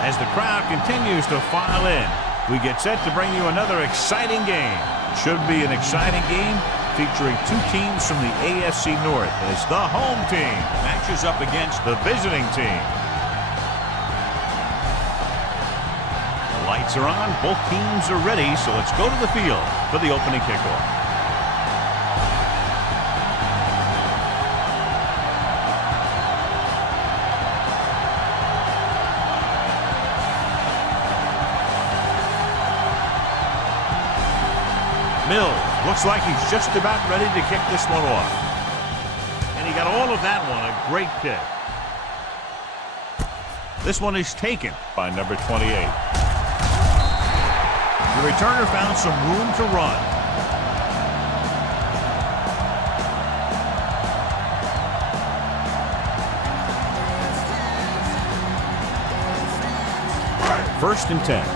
As the crowd continues to file in, we get set to bring you another exciting game. Should be an exciting game featuring two teams from the AFC North as the home team matches up against the visiting team. The lights are on, both teams are ready, so let's go to the field for the opening kickoff. Mills looks like he's just about ready to kick this one off. And he got all of that one, a great kick. This one is taken by number 28. The returner found some room to run. First and 10.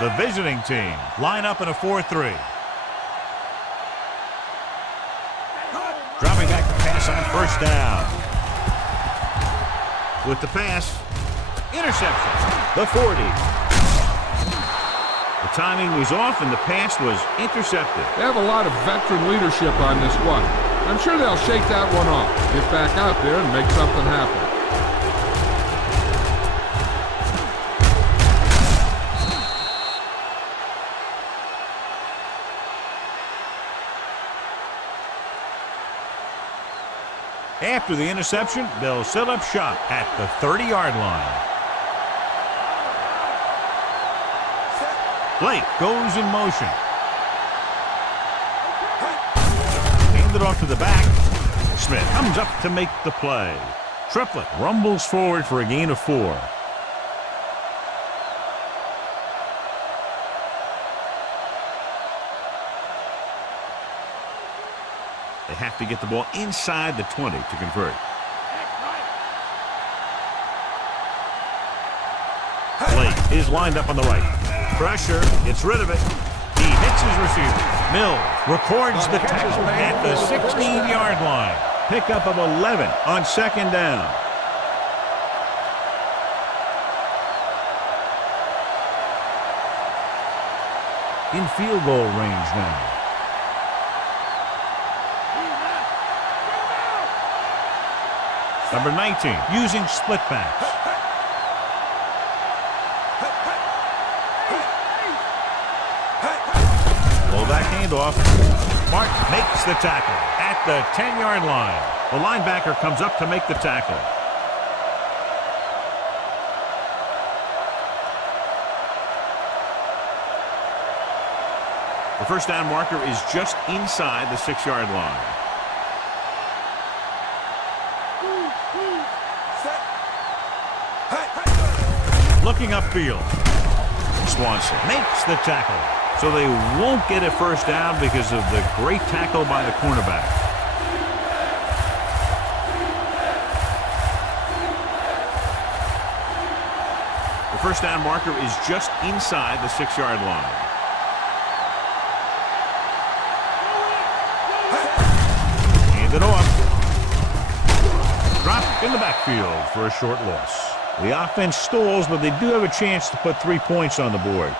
The visiting team line up in a 4-3. Dropping back to pass on first down. With the pass, interception, the 40. The timing was off and the pass was intercepted. They have a lot of veteran leadership on this one. I'm sure they'll shake that one off, get back out there and make something happen. After the interception, they'll set up shop at the 30-yard line. Blake goes in motion. Handed off to the back. Smith comes up to make the play. Triplett rumbles forward for a gain of 4. They have to get the ball inside the 20 to convert. Blake is lined up on the right. Pressure, gets rid of it. He hits his receiver. Mills records the tackle at the 16-yard line. Pickup of 11 on second down. In field goal range now. Number 19, using split backs. Low back handoff. Mark makes the tackle at the 10-yard line. The linebacker comes up to make the tackle. The first down marker is just inside the 6-yard line. Looking upfield. Swanson makes the tackle. So they won't get a first down because of the great tackle by the cornerback. The first down marker is just inside the 6-yard line. Handed off. Dropped in the backfield for a short loss. The offense stalls, but they do have a chance to put 3 points on the board.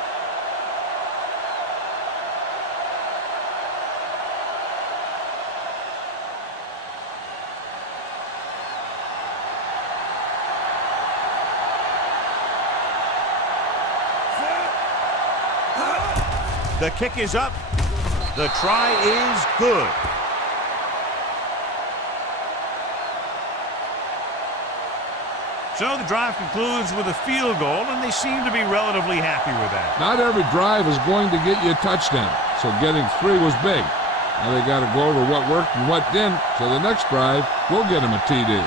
The kick is up. The try is good. So the drive concludes with a field goal, and they seem to be relatively happy with that. Not every drive is going to get you a touchdown, so getting 3 was big. Now they got to go over what worked and what didn't, so the next drive will get them a TD.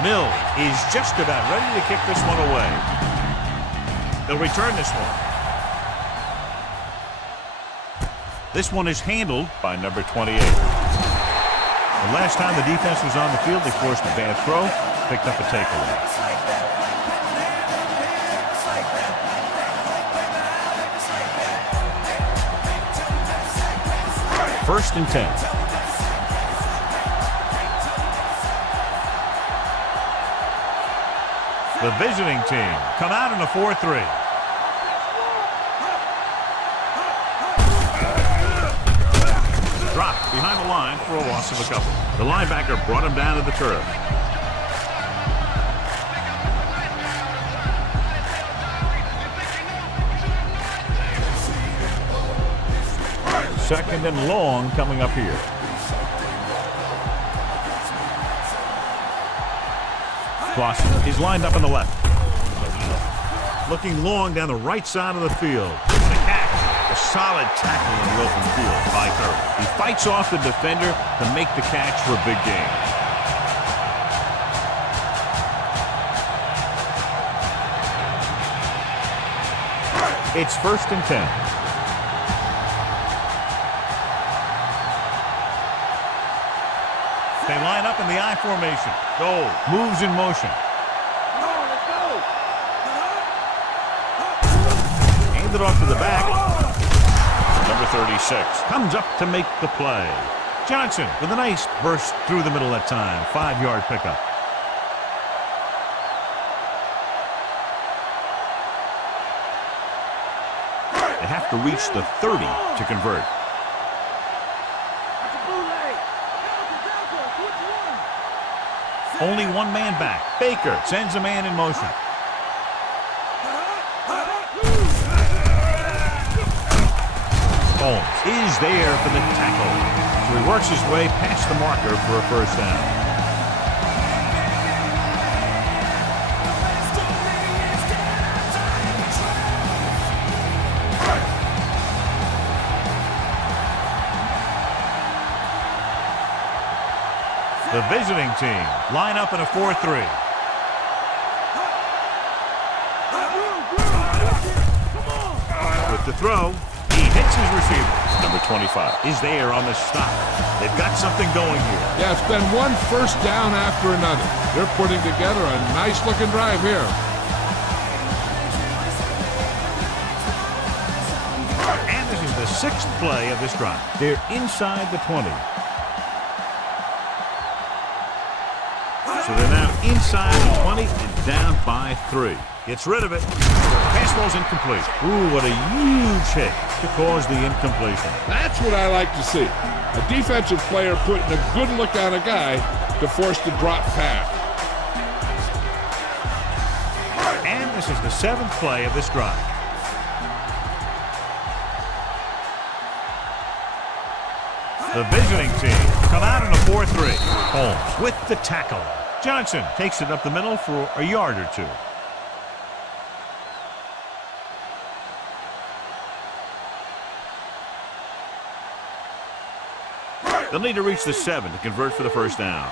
Mills is just about ready to kick this one away. They'll return this one. This one is handled by number 28. The last time the defense was on the field, they forced a bad throw, picked up a takeaway. 1st and 10. The visiting team come out in a 4-3. Dropped behind the line for a loss of a couple. The linebacker brought him down to the turf. Second and long coming up here. Clausen is lined up on the left. Looking long down the right side of the field. The catch. A solid tackle in the open field by Curry. He fights off the defender to make the catch for a big gain. It's 1st and 10. They line up in the I formation. Goal. Moves in motion. Let's go. Hand it off to the back. Number 36 comes up to make the play. Johnson with a nice burst through the middle that time. 5-yard pickup. They have to reach the 30 to convert. Only one man back. Baker sends a man in motion. Holmes is there for the tackle. So he works his way past the marker for a 1st down. The visiting team line up in a 4-3. With the throw, he hits his receiver. Number 25 is there on the stop. They've got something going here. Yeah, it's been one 1st down after another. They're putting together a nice-looking drive here. And this is the 6th play of this drive. They're inside the 20. So they're now inside the 20 and down by 3. Gets rid of it. Pass ball's incomplete. Ooh, what a huge hit to cause the incompletion. That's what I like to see. A defensive player putting a good look on a guy to force the drop pass. And this is the 7th play of this drive. The visiting team come out in a 4-3. Holmes with the tackle. Johnson takes it up the middle for a yard or 2. They'll need to reach the 7 to convert for the 1st down.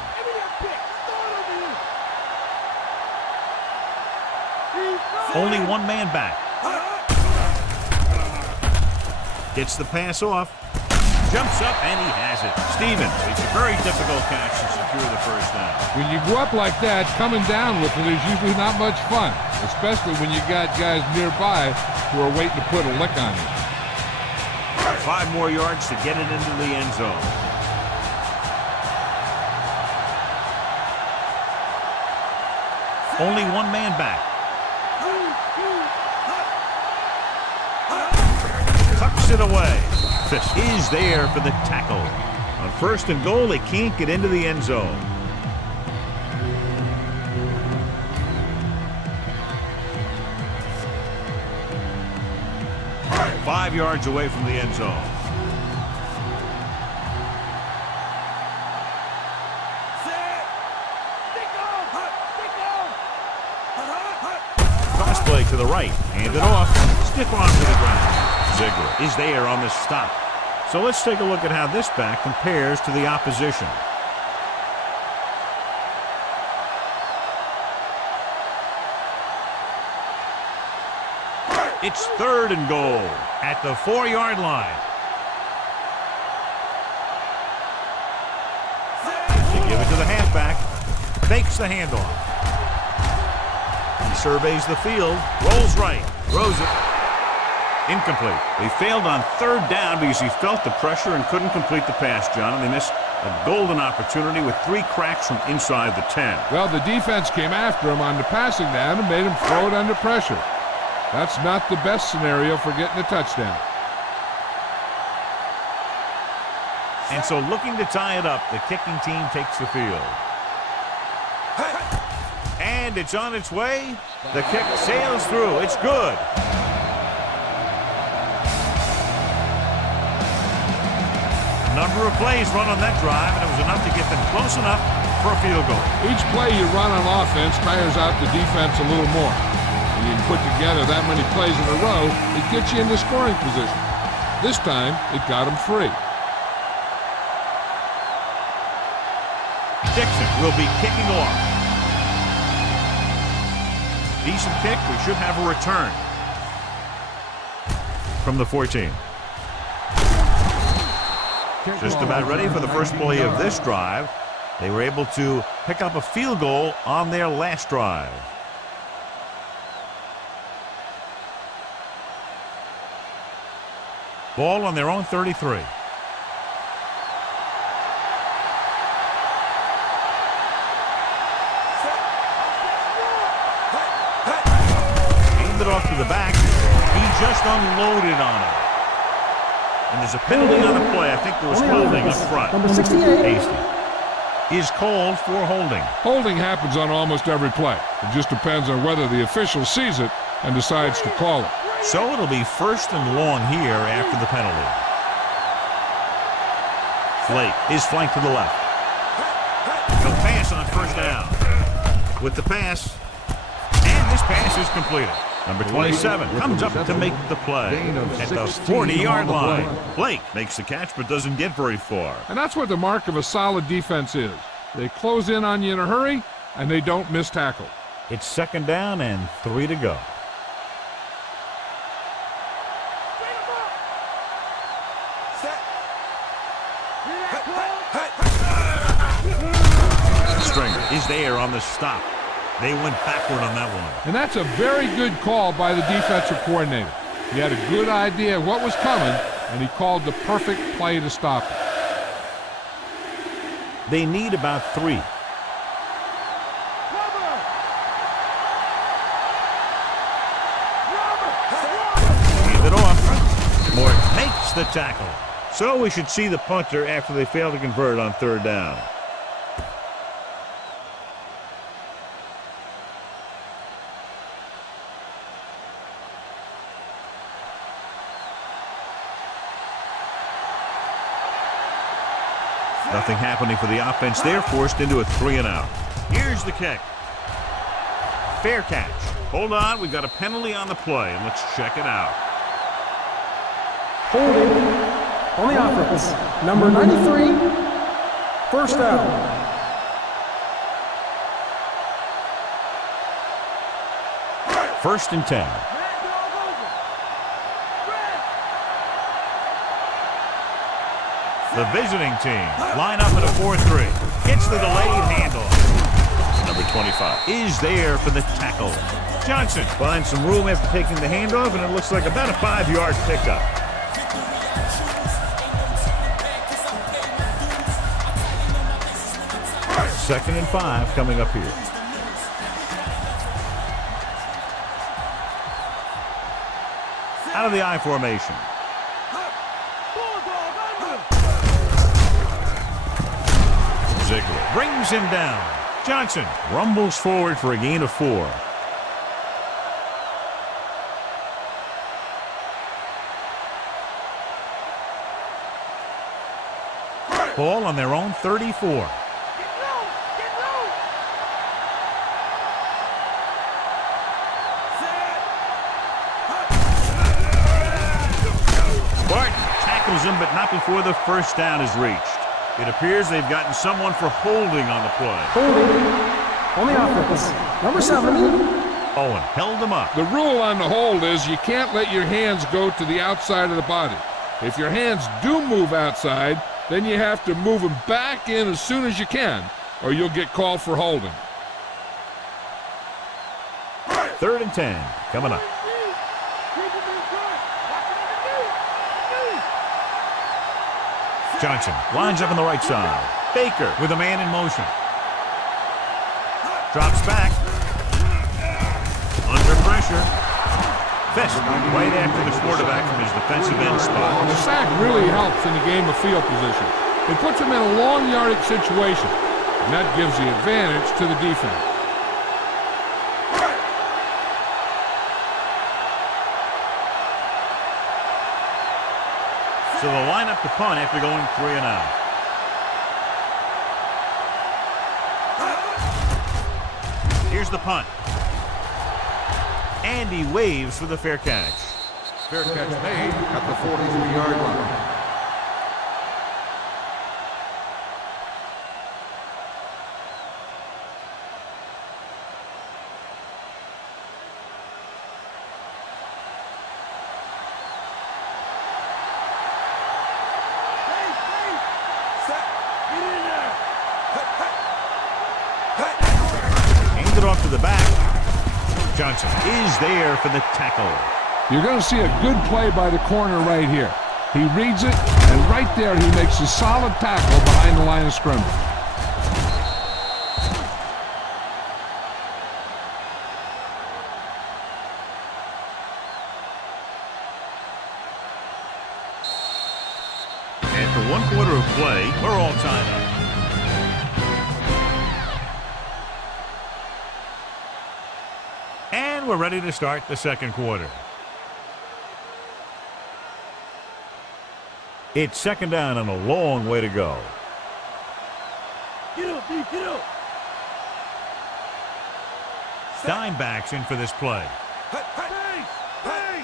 Only one man back. Gets the pass off. Jumps up and he has it. Stevens makes a very difficult catch to secure the 1st down. When you go up like that, coming down with it is usually not much fun, especially when you got guys nearby who are waiting to put a lick on you. 5 more yards to get it into the end zone. Only one man back. Tucks it away. Fisk is there for the tackle. On 1st and goal, they can't get into the end zone. Right, 5 yards away from the end zone. Cross play to the right. Hand it off. Stiff arm to the ground. Ziegler is there on the stop. So let's take a look at how this back compares to the opposition. It's 3rd and goal at the 4-yard line. They give it to the halfback. Fakes the handoff. He surveys the field. Rolls right. Throws it. Incomplete. They failed on third down because he felt the pressure and couldn't complete the pass, John, and they missed a golden opportunity with 3 cracks from inside the 10. Well, the defense came after him on the passing down and made him throw it under pressure. That's not the best scenario for getting a touchdown. And so looking to tie it up, the kicking team takes the field. And it's on its way. The kick sails through. It's good. A number of plays run on that drive, and it was enough to get them close enough for a field goal. Each play you run on offense tires out the defense a little more. When you can put together that many plays in a row, it gets you into scoring position. This time, it got them free. Dixon will be kicking off. Decent kick. We should have a return from the 14. Just about ready for the first play of this drive. They were able to pick up a field goal on their last drive. Ball on their own 33. Off to the back. He just unloaded on it. And there's a penalty on the play. I think there was holding up front. Number 68. Hasty is called for holding. Holding happens on almost every play. It just depends on whether the official sees it and decides to call it. So it'll be first and long here after the penalty. Flake is flanked to the left. He'll pass on first down. With the pass. And this pass is completed. Number 27 comes up to make the play at the 40-yard line. Blake makes the catch but doesn't get very far. And that's what the mark of a solid defense is. They close in on you in a hurry, and they don't miss tackle. It's second down and 3 to go. Stringer is there on the stop. They went backward on that one. And that's a very good call by the defensive coordinator. He had a good idea of what was coming, and he called the perfect play to stop it. They need about 3. Hand it off. Mort makes the tackle. So we should see the punter after they fail to convert on third down. Nothing happening for the offense. They're forced into a 3-and-out. Here's the kick. Fair catch. Hold on, we've got a penalty on the play, and let's check it out. Holding on the offense. Number 93. First down. First and 10. The visiting team line up at a 4-3. Gets the delayed handoff. Number 25 is there for the tackle. Johnson finds some room after taking the handoff, and it looks like about a 5-yard pickup. Second and 5 coming up here. Out of the I formation. Ziegler brings him down. Johnson rumbles forward for a gain of 4. Ball on their own 34. Barton tackles him, but not before the first down is reached. It appears they've gotten someone for holding on the play. Holding on the offense. Number 70. Owen held him up. The rule on the hold is you can't let your hands go to the outside of the body. If your hands do move outside, then you have to move them back in as soon as you can, or you'll get called for holding. Third and 10 coming up. Johnson lines up on the right side. Baker with a man in motion. Drops back. Under pressure. Fisk right after the quarterback from his defensive end spot. The sack really helps in the game of field position. It puts him in a long yardage situation, and that gives the advantage to the defense. So they'll line up to punt after going 3 and out. Here's the punt. And he waves for the fair catch. Fair catch made at the 43-yard line. Hands it off to the back. Johnson is there for the tackle. You're going to see a good play by the corner right here. He reads it, and right there he makes a solid tackle behind the line of scrimmage. After 1 quarter of play, we're all tied up. And we're ready to start the second quarter. It's second down and a long way to go. Get up, D, get up. Dimebacks in for this play. Hey!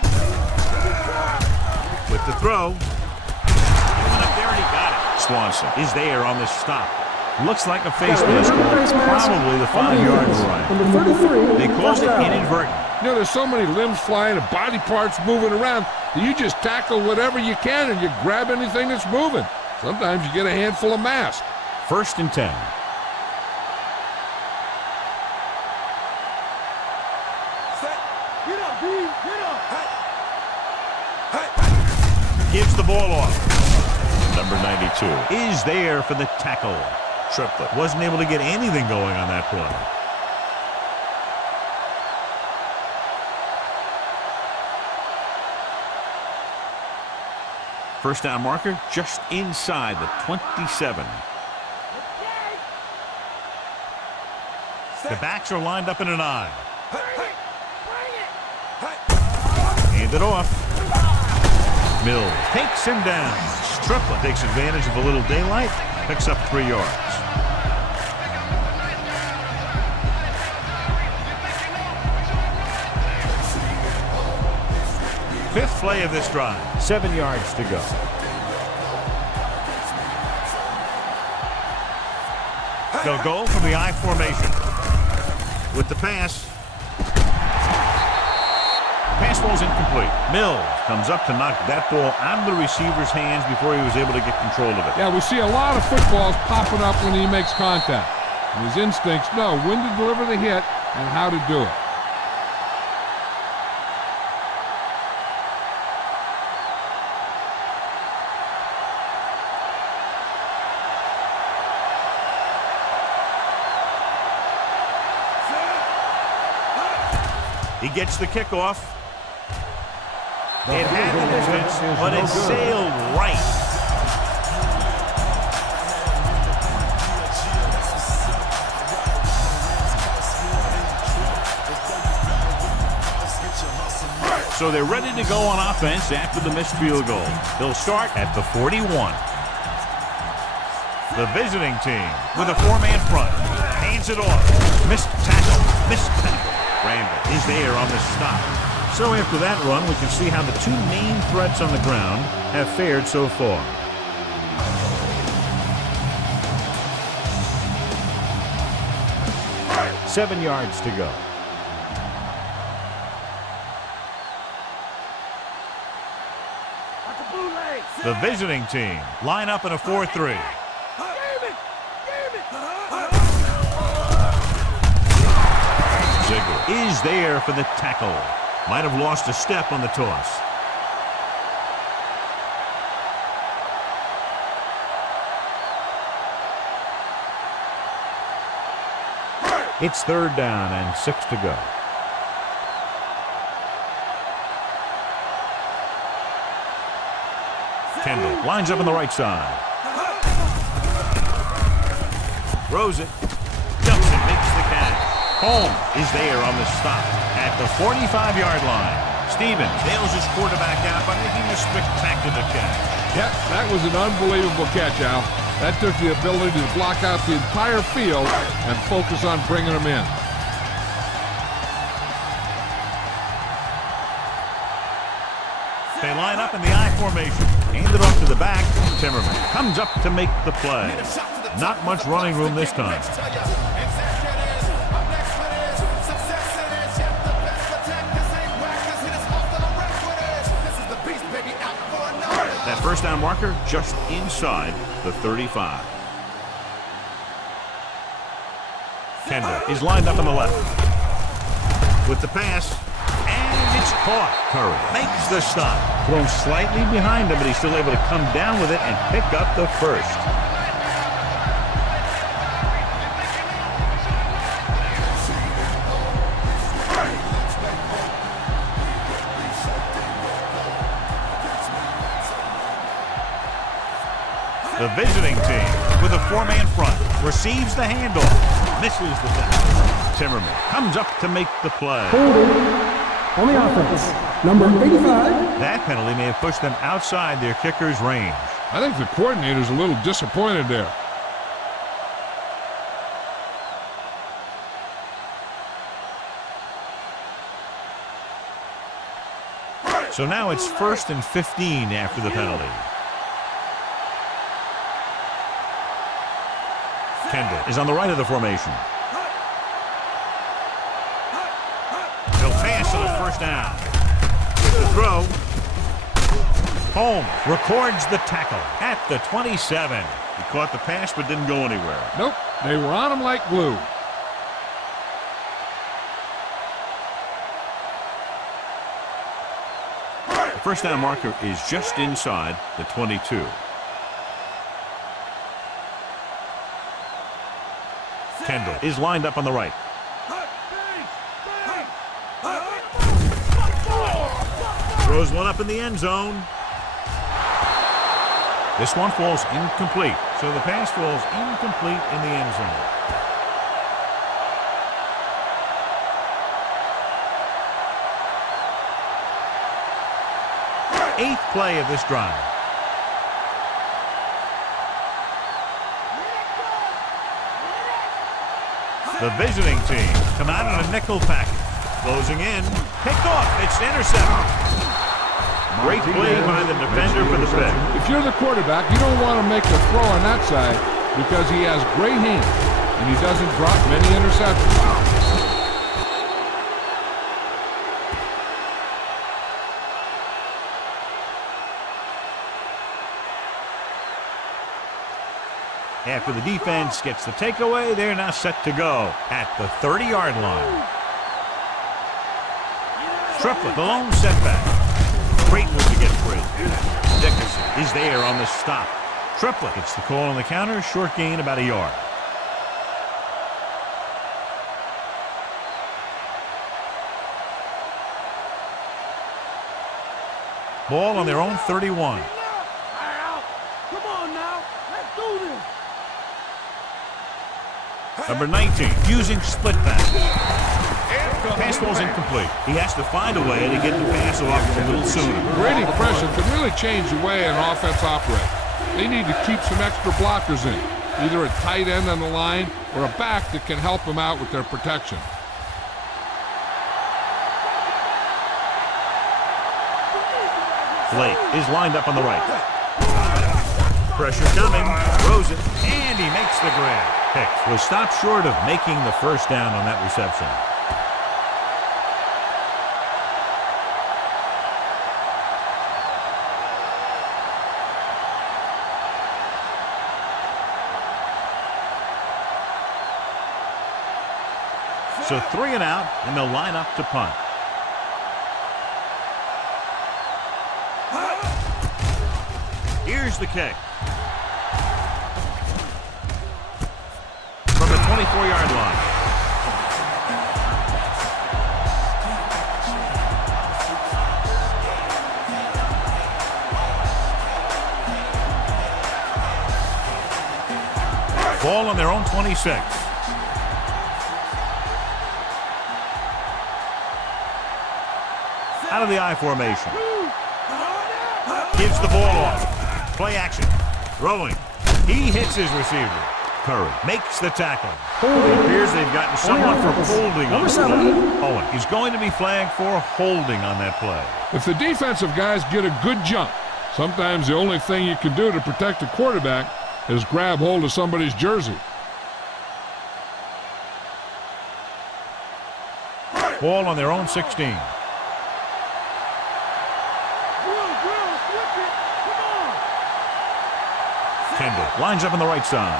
With the throw. Coming up there and he got it. Swanson is there on the stop. Looks like a face mask. Probably the 5-yard line. Number 33. They called it first down. inadvertent. You know, there's so many limbs flying and body parts moving around that you just tackle whatever you can and you grab anything that's moving. Sometimes you get a handful of mass. 1st and 10. Get up, D, get up. Gives the ball off. Number 92 is there for the tackle. Triplett wasn't able to get anything going on that play. First down marker just inside the 27. The backs are lined up in an eye. Hand it off. Mills takes him down. Triplett takes advantage of a little daylight. Picks up 3 yards. Fifth play of this drive. 7 yards to go. They'll go from the I formation. With the pass. Pass ball's incomplete. Mills comes up to knock that ball out of the receiver's hands before he was able to get control of it. Yeah, we see a lot of footballs popping up when he makes contact. And his instincts know when to deliver the hit and how to do it. He gets the kickoff. It had the distance, but it sailed right. So they're ready to go on offense after the missed field goal. They'll start at the 41. The visiting team with a 4-man front. Hands it off. Missed tackle. Missed tackle. Randall is there on the stop. So after that run, we can see how the 2 main threats on the ground have fared so far. Right. 7 yards to go. The visiting team line up in a 4-3. Ziegler is there for the tackle. Might have lost a step on the toss. It's 3rd down and 6 to go. Kendall lines up on the right side. Throws it. Jumps and makes the catch. Holmes is there on the stop at the 45-yard line. Stevens nails his quarterback out by making a spectacular catch. Yep, that was an unbelievable catch, Al. That took the ability to block out the entire field and focus on bringing them in. They line up in the I formation. Hand it off to the back. Timmerman comes up to make the play. Not much running room this time. That first down marker just inside the 35. Kendall is lined up on the left. With the pass, and it's caught. Curry makes the stop. Thrown slightly behind him, but he's still able to come down with it and pick up the first. The visiting team with a 4-man front receives the handoff, misses the tackle. Timmerman comes up to make the play. Holding on the offense, number 85. That penalty may have pushed them outside their kicker's range. I think the coordinator's a little disappointed there. So now it's 1st and 15 after the penalty. Kendall is on the right of the formation. He'll pass on the first down. With the throw. Holmes records the tackle at the 27. He caught the pass but didn't go anywhere. Nope, they were on him like glue. The first down marker is just inside the 22. Kendall is lined up on the right. Throws one up in the end zone. This one falls incomplete, so the pass falls incomplete in the end zone. Eighth play of this drive. The visiting team come out in a nickel package. Closing in. Picked off. It's intercepted. Great play by the defender for the pick. If you're the quarterback, you don't want to make the throw on that side because he has great hands and he doesn't drop many interceptions. After the defense gets the takeaway, they're now set to go at the 30-yard line. Triplett, the lone setback. Great move to get free. Dickerson is there on the stop. Triplett gets the call on the counter. Short gain, about a yard. Ball on their own 31. Come on now, let's do this. Number 19, using split pass. Pass ball's incomplete. He has to find a way to get the pass off a little sooner. Grading pressure can really change the way an offense operates. They need to keep some extra blockers in, either a tight end on the line or a back that can help them out with their protection. Blake is lined up on the right. Pressure coming, throws it, and he makes the grab. Hicks was stopped short of making the first down on that reception. So 3 and out, and they'll line up to punt. Here's the kick. From the 24-yard line. Ball on their own 26. Out of the I formation. Gives the ball off. Play action. Throwing. He hits his receiver. Curry makes the tackle. It appears they've gotten someone for holding on the play. Owen, he's going to be flagged for holding on that play. If the defensive guys get a good jump, sometimes the only thing you can do to protect a quarterback is grab hold of somebody's jersey. Ball on their own 16. Kendall lines up on the right side.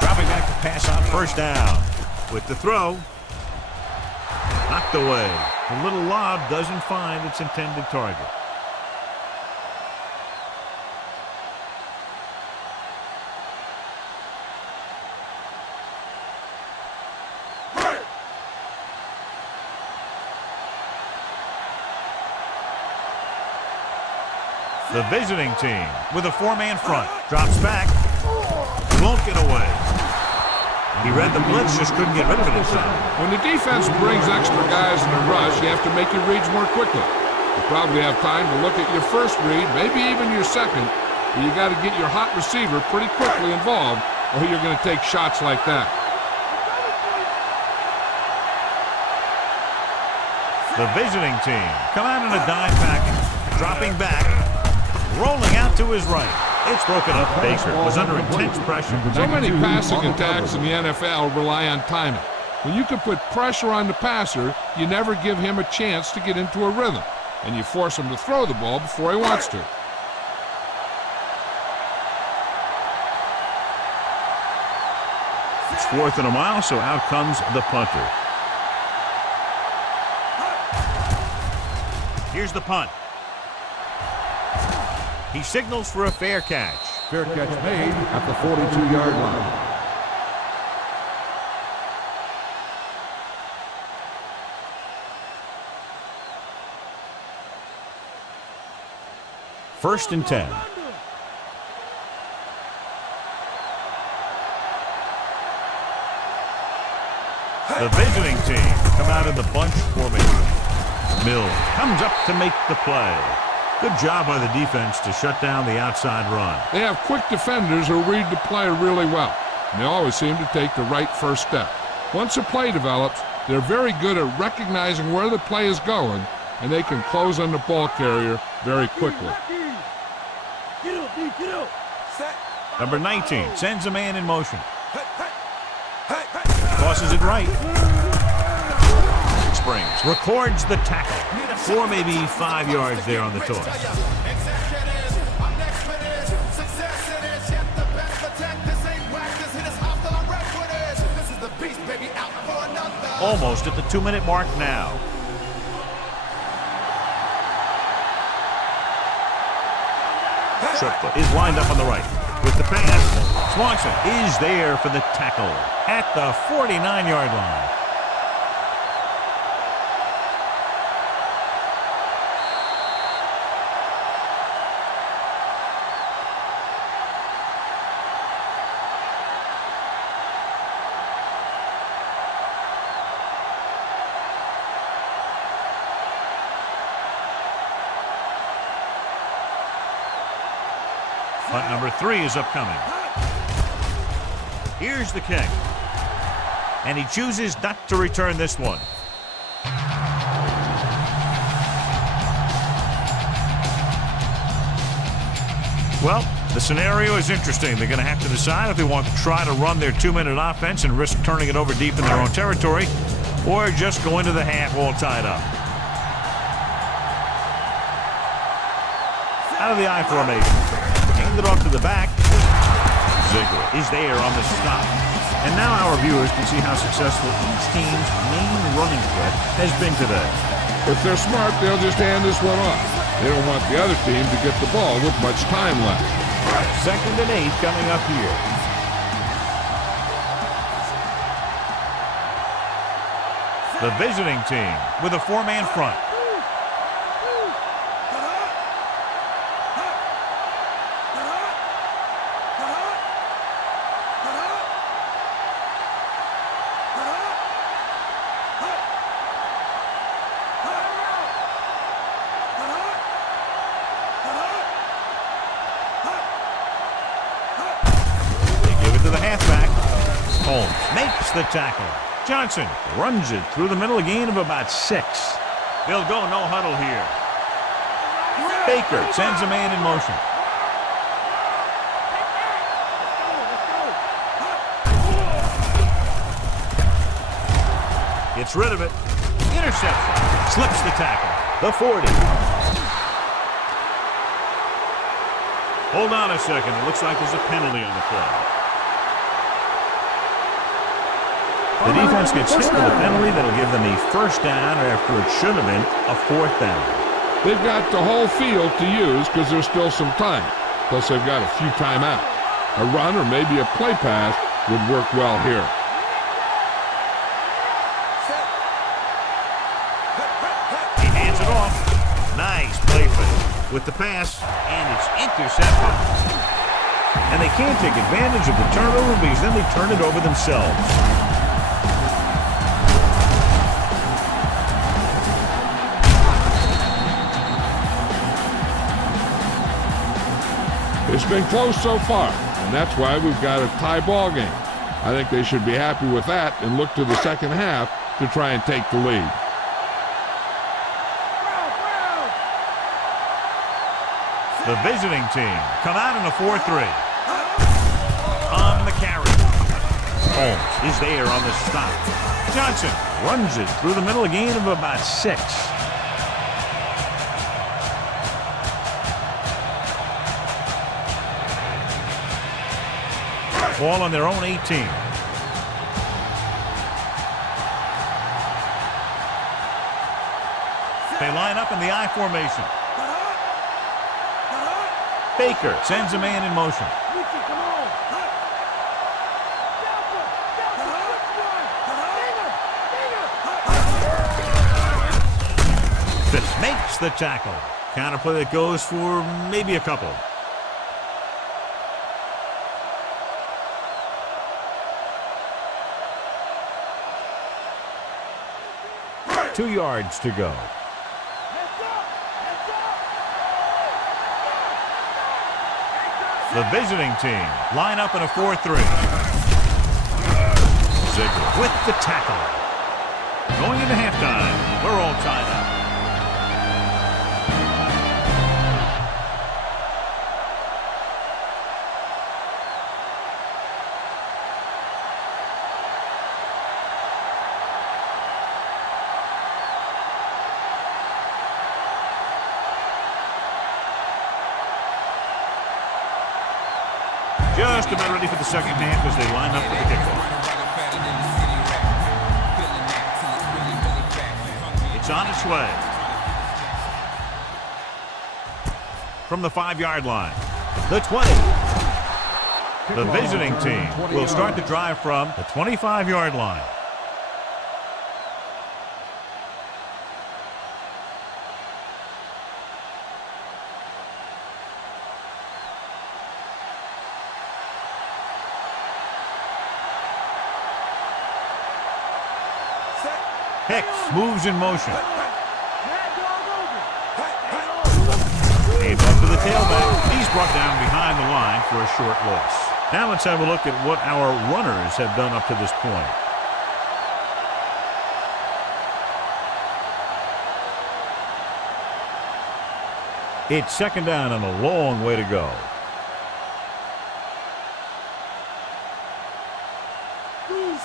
Dropping back to pass on first down. With the throw. Knocked away. The little lob doesn't find its intended target. The visiting team with a four-man front. Drops back. Won't get away. He read the blitz, just couldn't get rid of it in time. When the defense brings extra guys in a rush, you have to make your reads more quickly. You probably have time to look at your first read, maybe even your second, but you got to get your hot receiver pretty quickly involved, or you're going to take shots like that. The visiting team come out in a dime package. Dropping back. Rolling out to his right. It's broken up. Baker was under intense pressure. So many passing attacks in the NFL rely on timing. When you can put pressure on the passer, you never give him a chance to get into a rhythm, and you force him to throw the ball before he wants to. It's 4th and a mile, so out comes the punter. Here's the punt. He signals for a fair catch. Fair catch made at the 42-yard line. First and 10. The visiting team come out in the bunch formation. Mills comes up to make the play. Good job by the defense to shut down the outside run. They have quick defenders who read the play really well, and they always seem to take the right first step. Once a play develops, they're very good at recognizing where the play is going, and they can close on the ball carrier very quickly. Number 19 sends a man in motion. Tosses it right. Springs records the tackle. 4, maybe 5 yards there on the toss. Almost at the 2-minute mark now. Triplett is lined up on the right. With the pass, Swanson is there for the tackle at the 49-yard line. Punt number 3 is upcoming. Here's the kick. And he chooses not to return this one. Well, the scenario is interesting. They're going to have to decide if they want to try to run their 2-minute offense and risk turning it over deep in their own territory, or just go into the half all tied up. Out of the I formation. Hand it off to the back. Ziegler is there on the stop. And now our viewers can see how successful each team's main running threat has been today. If they're smart, they'll just hand this one off. They don't want the other team to get the ball with much time left. 2nd and 8 coming up here. The visiting team with a 4-man front. the tackle. Johnson runs it through the middle, a gain of about 6. They'll go no huddle here. Baker sends a man in motion. Gets rid of it. Interception. Slips the tackle. The 40. Hold on a second. It looks like there's a penalty on the play. The defense gets hit with a penalty that'll give them a first down after it should have been a 4th down. They've got the whole field to use because there's still some time. Plus, they've got a few timeouts. A run or maybe a play pass would work well here. He hands it off. Nice play fake with the pass, and it's intercepted. And they can't take advantage of the turnover because then they turn it over themselves. It's been close so far, and that's why we've got a tie ball game. I think they should be happy with that and look to the second half to try and take the lead. The visiting team come out in a 4-3. On the carry. Holmes is there on the stop. Johnson runs it through the middle, a gain of about 6. Ball on their own 18. They line up in the I formation. Baker sends a man in motion. Fitz makes the tackle. Counter play that goes for maybe a couple. Two yards to go. The visiting team line up in a 4-3. Ziegler with the tackle. Going into halftime, we're all tied up. Just about ready for the second half as they line up for the kickoff. It's on its way. From the 5-yard line, the 20. The visiting team will start the drive from the 25-yard line. Hicks moves in motion. Hands off to the tailback. He's brought down behind the line for a short loss. Now let's have a look at what our runners have done up to this point. It's second down and a long way to go.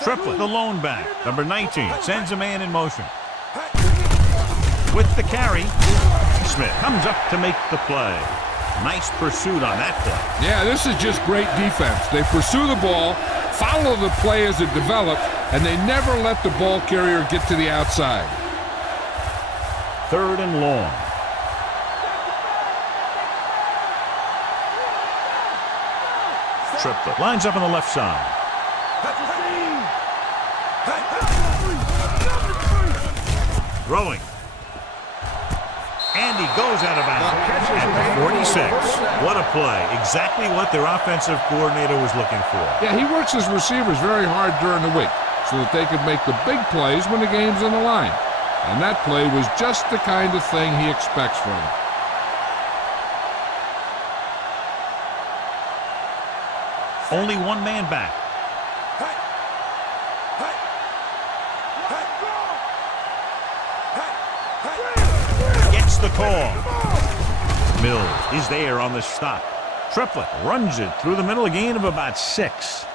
Triplett, the lone back, number 19, sends a man in motion. With the carry, Smith comes up to make the play. Nice pursuit on that play. Yeah, this is just great defense. They pursue the ball, follow the play as it develops, and they never let the ball carrier get to the outside. Third and long. Triplett lines up on the left side. Throwing. And he goes out of bounds at the 46. What a play. Exactly what their offensive coordinator was looking for. Yeah, he works his receivers very hard during the week so that they could make the big plays when the game's on the line. And that play was just the kind of thing he expects from him. Only one man back. Gets the call. Mills is there on the stop. Triplet runs it through the middle, a gain of about 6.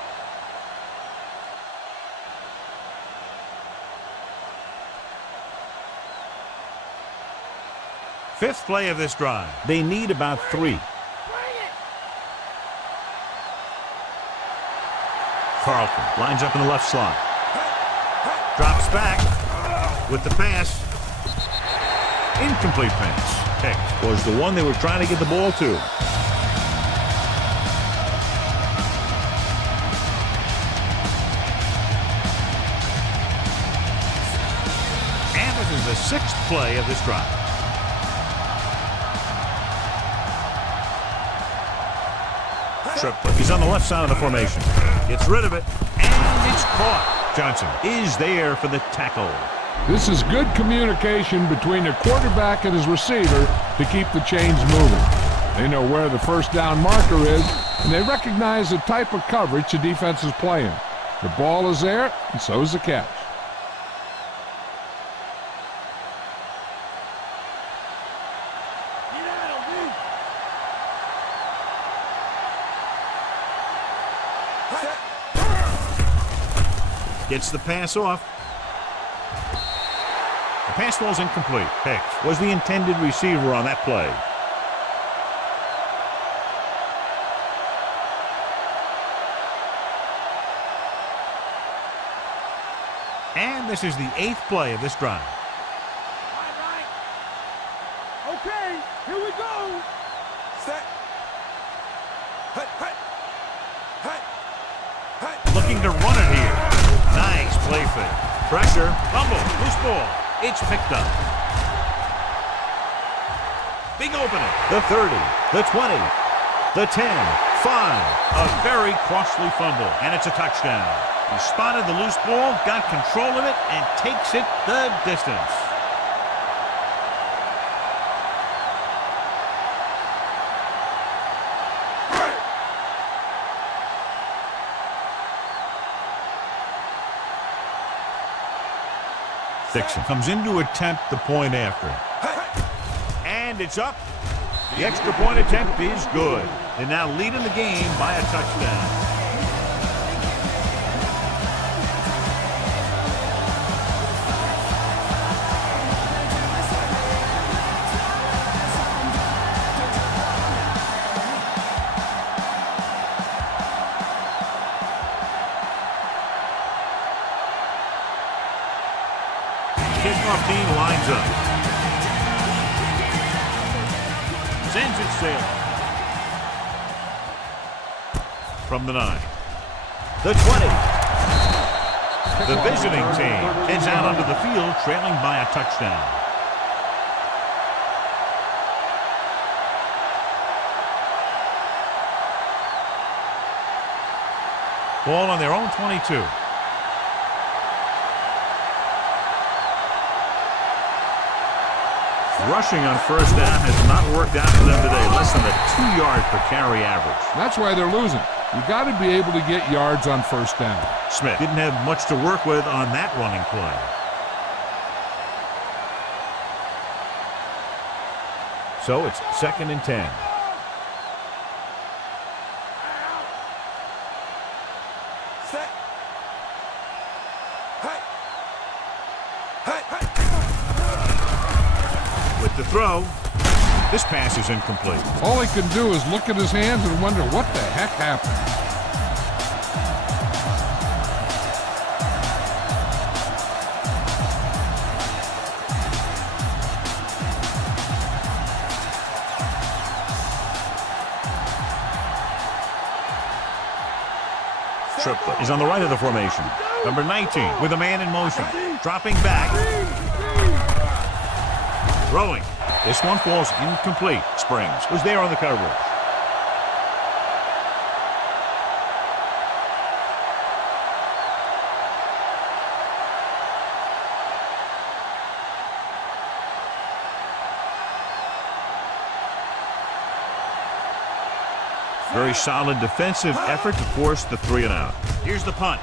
Fifth play of this drive. They need about 3. Carlton lines up in the left slot. Drops back with the pass. Incomplete pass. Picked was the one they were trying to get the ball to. And this is the 6th play of this drive. Triplet. He's on the left side of the formation. Gets rid of it, and it's caught. Johnson is there for the tackle. This is good communication between the quarterback and his receiver to keep the chains moving. They know where the first down marker is, and they recognize the type of coverage the defense is playing. The ball is there, and so is the catch. Gets the pass off. The pass ball's incomplete. Picked was the intended receiver on that play. And this is the 8th play of this drive. Okay, here we go. Set. Hut, hut. Hut. Hut. Looking to run it here. Nice play fake. Pressure. Fumble. Loose ball. It's picked up. Big opening. The 30. The 20. The 10. 5. A very costly fumble. And it's a touchdown. He spotted the loose ball, got control of it, and takes it the distance. Dixon comes in to attempt the point after. And it's up. The extra point attempt is good. They're now leading the game by a touchdown. Kickoff team lines up. Sends it sailing. From the 9. The 20. The visiting team is out onto the field, trailing by a touchdown. Ball on their own 22. Rushing on first down has not worked out for them today. Less than a 2-yard per carry average. That's why they're losing. You got to be able to get yards on first down. Smith didn't have much to work with on that running play. So it's 2nd and 10. Set. Hey. Hey, hey. With the throw, this pass is incomplete. All he can do is look at his hands and wonder what the heck happened. Triplet is on the right of the formation. Number 19 with a man in motion. Dropping back. Throwing. This one falls incomplete. Springs was there on the coverage. Very solid defensive effort to force the 3 and out. Here's the punt.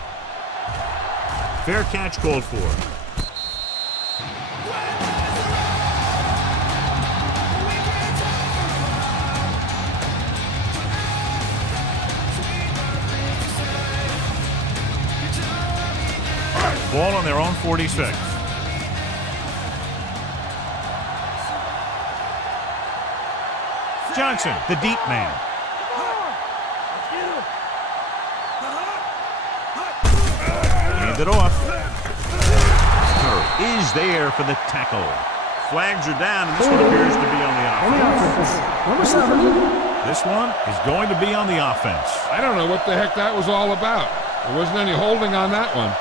Fair catch called for. Ball on their own 46. Johnson, the deep man. Hand it off. Curry is there for the tackle. Flags are down, and this one appears to be on the offense. Number 7. This one is going to be on the offense. I don't know what the heck that was all about. There wasn't any holding on that one.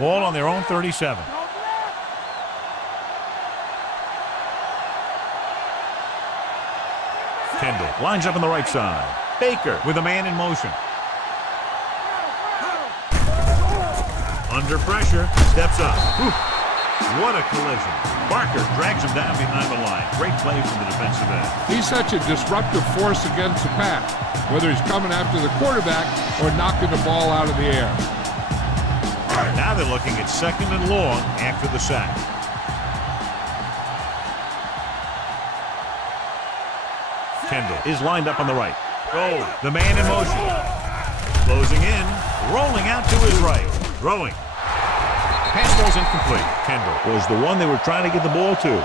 Ball on their own 37. Kendall lines up on the right side. Baker with a man in motion. Under pressure, steps up. Whew. What a collision. Barker drags him down behind the line. Great play from the defensive end. He's such a disruptive force against the pass, whether he's coming after the quarterback or knocking the ball out of the air. Now they're looking at 2nd and long after the sack. Kendall is lined up on the right. Goal, the man in motion. Closing in, rolling out to his right. Throwing. Pass ball's incomplete. Kendall was the one they were trying to get the ball to.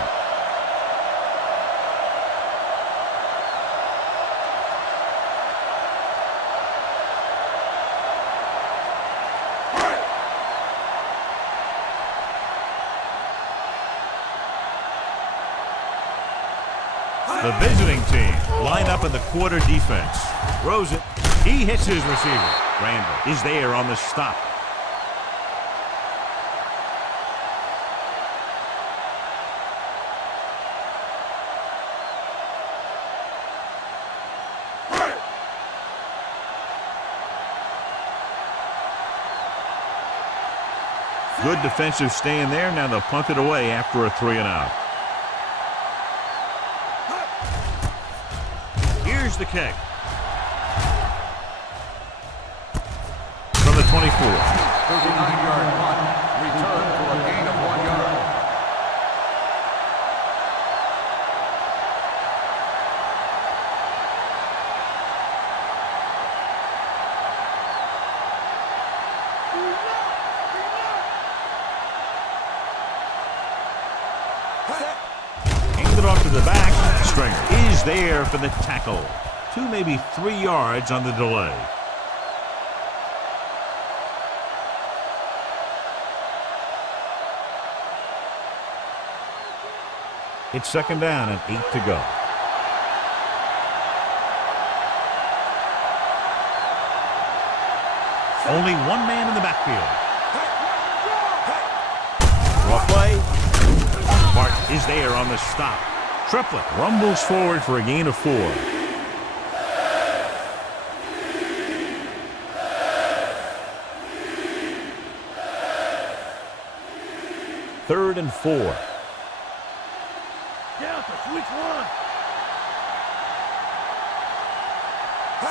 The visiting team line up in the quarter defense. Throws it. He hits his receiver. Randall is there on the stop. Good defensive stand there. Now they'll punt it away after a 3-and-out. Here's the kick. From the 24. 39-yard punt. Return for a gain of 1 yard. Hand it off to the back. Stringer is there for the tackle. 2, maybe 3 yards on the delay. It's 2nd down and 8 to go. Only one man in the backfield. Draw play. Martin is there on the stop. Triplett rumbles forward for a gain of 4. Third and 4. Down to switch one.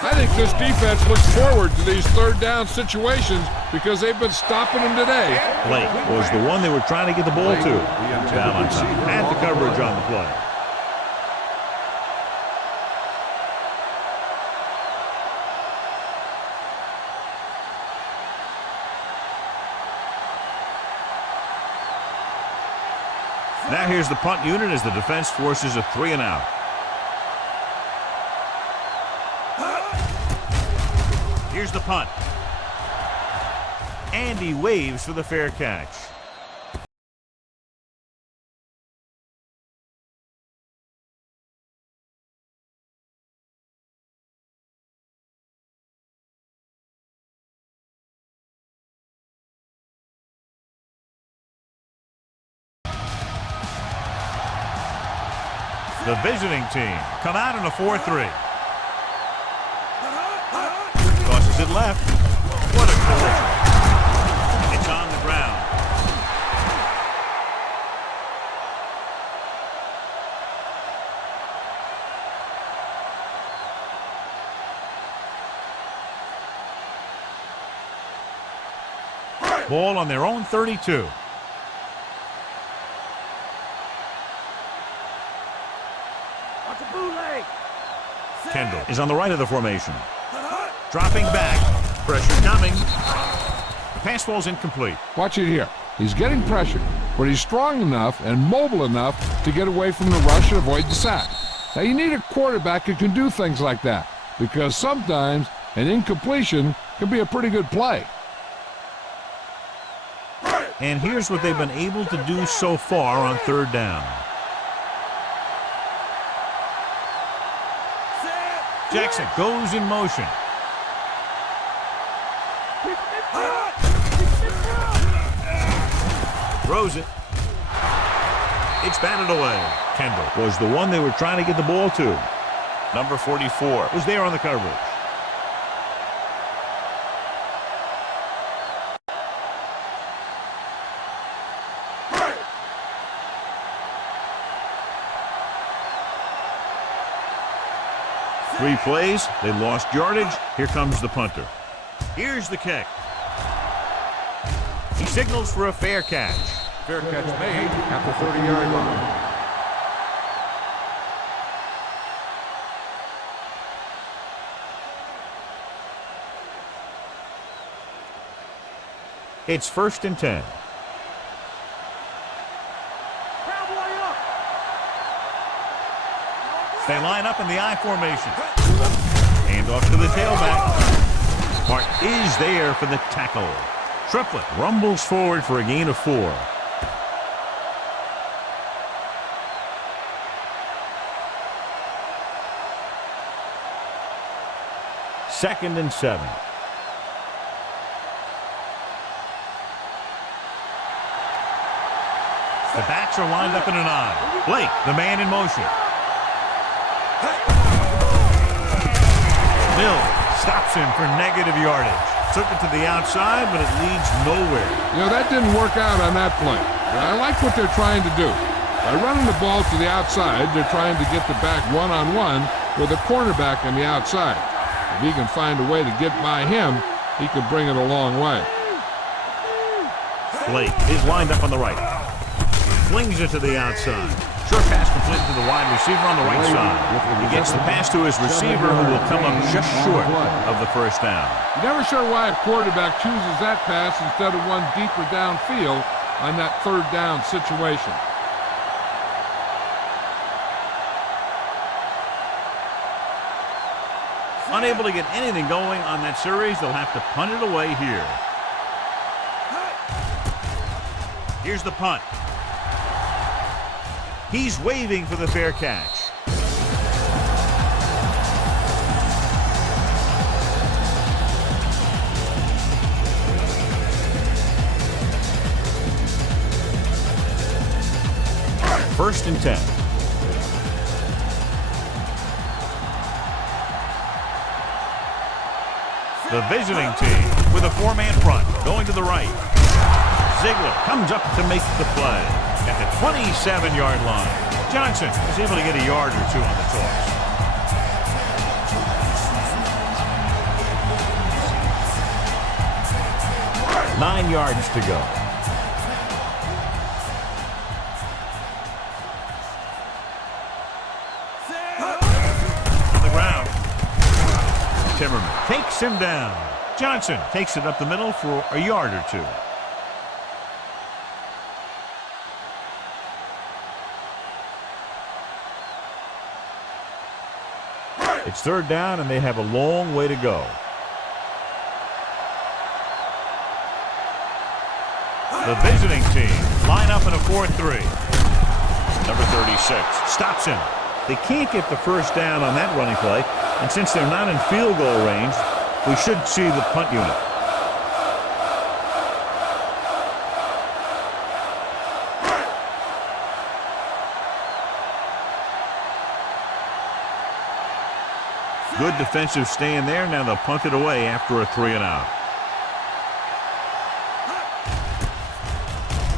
I think this defense looks forward to these 3rd down situations because they've been stopping them today. Blake was the one they were trying to get the ball to. Valentine had the coverage on the play. Now here's the punt unit as the defense forces a 3-and-out. Here's the punt. And he waves for the fair catch. The visiting team come out in a 4-3. Tosses it left. What a collision. It's on the ground. Ball on their own 32. Watch the bootleg. Kendall is on the right of the formation. Dropping back. Pressure coming. The pass falls incomplete. Watch it here. He's getting pressured, but he's strong enough and mobile enough to get away from the rush and avoid the sack. Now, you need a quarterback who can do things like that, because sometimes an incompletion can be a pretty good play. And here's what they've been able to do so far on third down. Jackson goes in motion. Throws it. It's batted away. Kendall was the one they were trying to get the ball to. Number 44 was there on the coverage. Three plays, they lost yardage. Here comes the punter. Here's the kick. He signals for a fair catch. Fair catch made at the 30-yard line. It's 1st and 10. They line up in the I formation. Hand off to the tailback. Hart is there for the tackle. Triplett rumbles forward for a gain of 4. Second and 7. The backs are lined up in an I. Blake, the man in motion. Mill stops him for negative yardage. Took it to the outside, but it leads nowhere. You know, that didn't work out on that play. But I like what they're trying to do. By running the ball to the outside, they're trying to get the back one-on-one with a cornerback on the outside. If he can find a way to get by him, he can bring it a long way. Blake is lined up on the right. Flings it to the outside. Short pass complete to the wide receiver on the right side. He gets the pass to his receiver, who will come up just short of the first down. You're never sure why a quarterback chooses that pass instead of one deeper downfield on that third down situation. Unable to get anything going on that series, they'll have to punt it away here. Here's the punt. He's waving for the fair catch. First and 10. The visiting team with a 4-man front going to the right. Ziegler comes up to make the play at the 27-yard line. Johnson is able to get a yard or two on the toss. Nine yards to go. On the ground. Timmerman takes him down. Johnson takes it up the middle for a yard or two. It's third down, and they have a long way to go. The visiting team line up in a 4-3. Number 36 stops him. They can't get the first down on that running play, and since they're not in field goal range, we should see the punt unit. Good defensive stand there. Now they'll punt it away after a 3-and-out.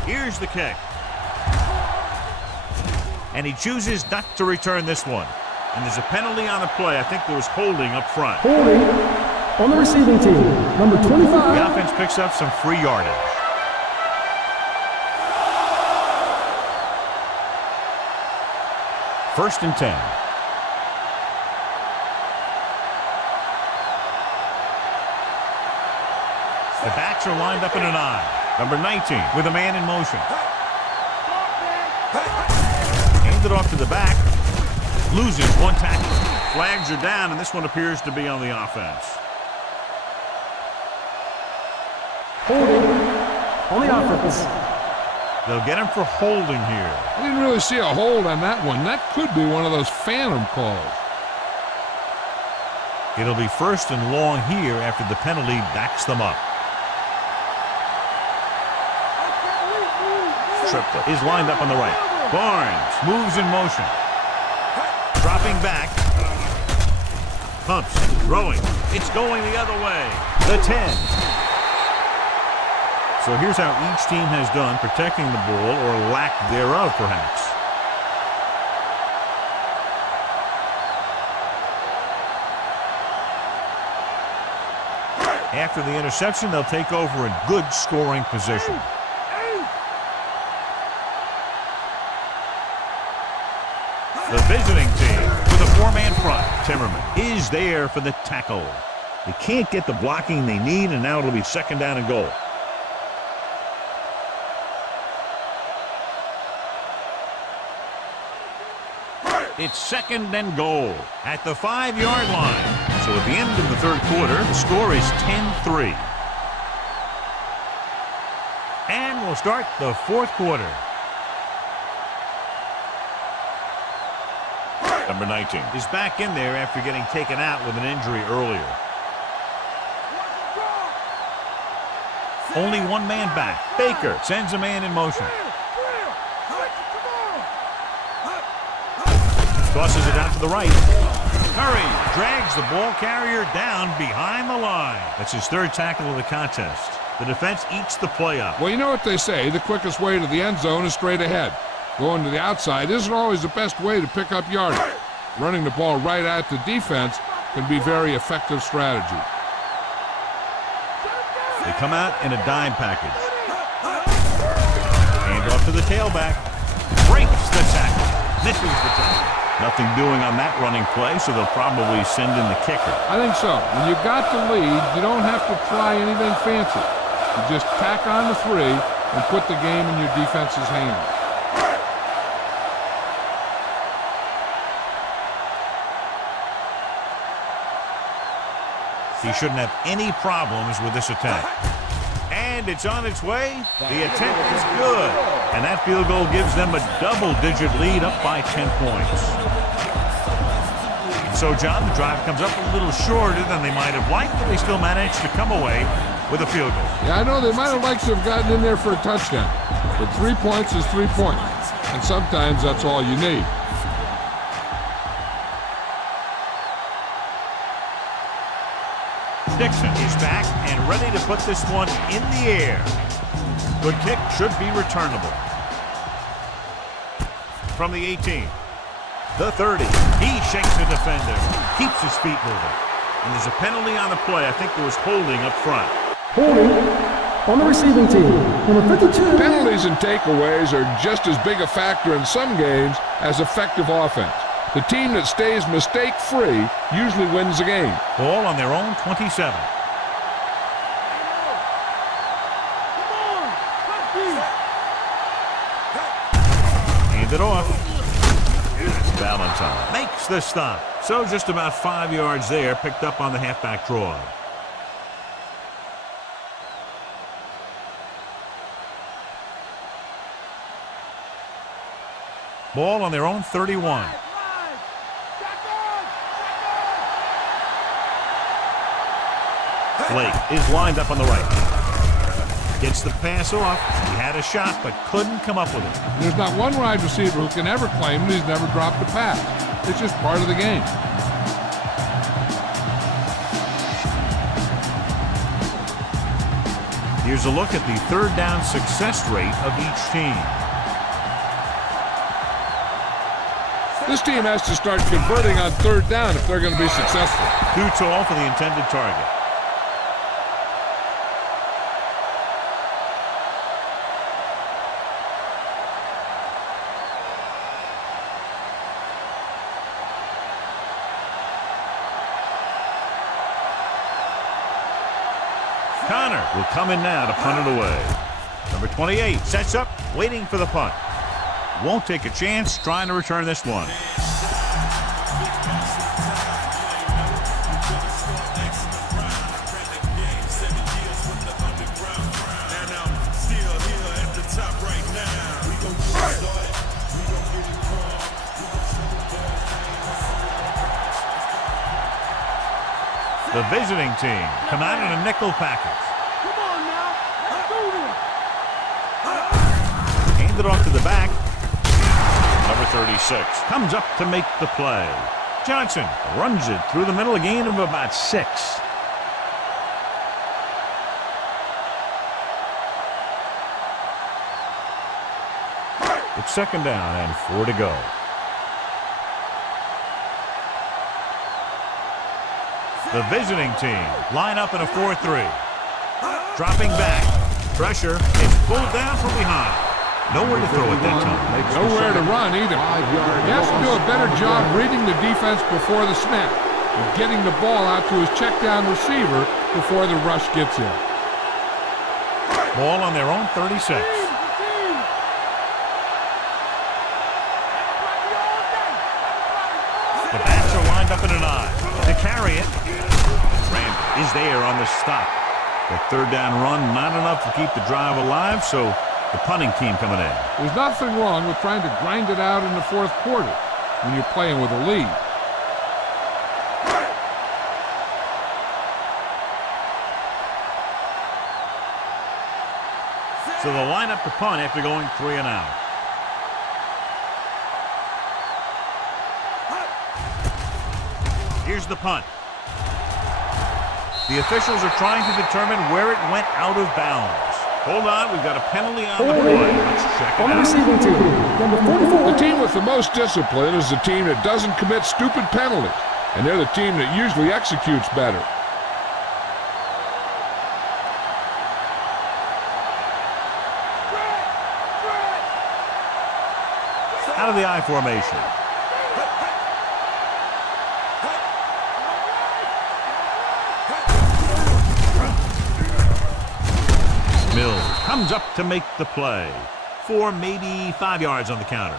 Here's the kick. And he chooses not to return this one. And there's a penalty on the play. I think there was holding up front. Holding on the receiving team, number 25. The offense picks up some free yardage. First and 10. The backs are lined up in an I. Number 19 with a man in motion. Handed off to the back. Loses one tackle. Flags are down, and this one appears to be on the offense. Holding on the offense. They'll get him for holding here. I didn't really see a hold on that one. That could be one of those phantom calls. It'll be first and long here after the penalty backs them up. Triplett is lined up on the right. Barnes moves in motion. Dropping back. Pumps, throwing. It's going the other way. The 10. So here's how each team has done protecting the ball, or lack thereof, perhaps. After the interception, they'll take over in good scoring position. The visiting team with a four-man front. Timmerman is there for the tackle. They can't get the blocking they need, and now it'll be second down and goal. It's second and goal at the 5-yard line. So at the end of the third quarter, the score is 10-3. And we'll start the fourth quarter. Number 19 is back in there after getting taken out with an injury earlier. Only one man back. Baker sends a man in motion. Tosses it out to the right. Curry drags the ball carrier down behind the line. That's his third tackle of the contest. The defense eats the play up. Well, you know what they say. The quickest way to the end zone is straight ahead. Going to the outside isn't always the best way to pick up yardage. Running the ball right at the defense can be very effective strategy. They come out in a dime package. Hand off to the tailback. Breaks the tackle. Misses the tackle. Nothing doing on that running play, so they'll probably send in the kicker. I think so. When you've got the lead, you don't have to try anything fancy. You just tack on the 3 and put the game in your defense's hands. He shouldn't have any problems with this attack. And it's on its way. The attempt is good. And that field goal gives them a double-digit lead, up by 10 points. So, John, the drive comes up a little shorter than they might have liked, but they still managed to come away with a field goal. Yeah, I know they might have liked to have gotten in there for a touchdown. But 3 points is 3 points. And sometimes that's all you need. Dixon is back and ready to put this one in the air. Good kick, should be returnable. From the 18. The 30. He shakes the defender. Keeps his feet moving. And there's a penalty on the play. I think there was holding up front. Holding on the receiving team. Number 52. Penalties and takeaways are just as big a factor in some games as effective offense. The team that stays mistake-free usually wins the game. Ball on their own 27. Hand it off. Valentine makes the stop. So just about 5 yards there, picked up on the halfback draw. Ball on their own 31. Blake is lined up on the right. Gets the pass off. He had a shot, but couldn't come up with it. There's not one wide receiver who can ever claim that he's never dropped a pass. It's just part of the game. Here's a look at the third down success rate of each team. This team has to start converting on third down if they're going to be successful. Too tall for the intended target. Connor will come in now to punt it away. Number 28 sets up, waiting for the punt. Won't take a chance trying to return this one. The visiting team come out in a nickel package. Come on now. Let's do this. Hand it off to the back. Number 36 comes up to make the play. Johnson runs it through the middle, a gain of about 6. It's second down and 4 to go. The visiting team line up in a 4-3. Dropping back. Pressure. It's pulled down from behind. Nowhere to throw at that time. Nowhere to run either. He has to do a better job reading the defense before the snap and getting the ball out to his check down receiver before the rush gets in. Ball on their own 36. The backs are lined up in an I. To carry it. Rand is there on the stop. The third down run, not enough to keep the drive alive, so the punting team coming in. There's nothing wrong with trying to grind it out in the fourth quarter when you're playing with a lead. So they'll line up the punt after going 3 and out. Here's the punt. The officials are trying to determine where it went out of bounds. Hold on, we've got a penalty on the play. Let's check it On the out. receiving team, number 44. The team with the most discipline is the team that doesn't commit stupid penalties, and they're the team that usually executes better. Out of the I formation. Mills comes up to make the play. 4, maybe 5 yards on the counter.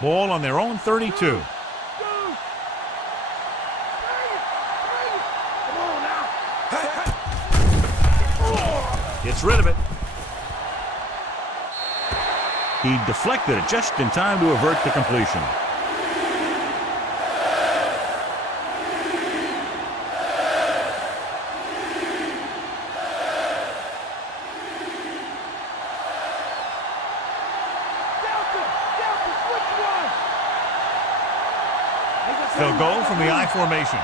Ball on their own 32. Gets rid of it. He deflected it just in time to avert the completion. They'll go from the I formation.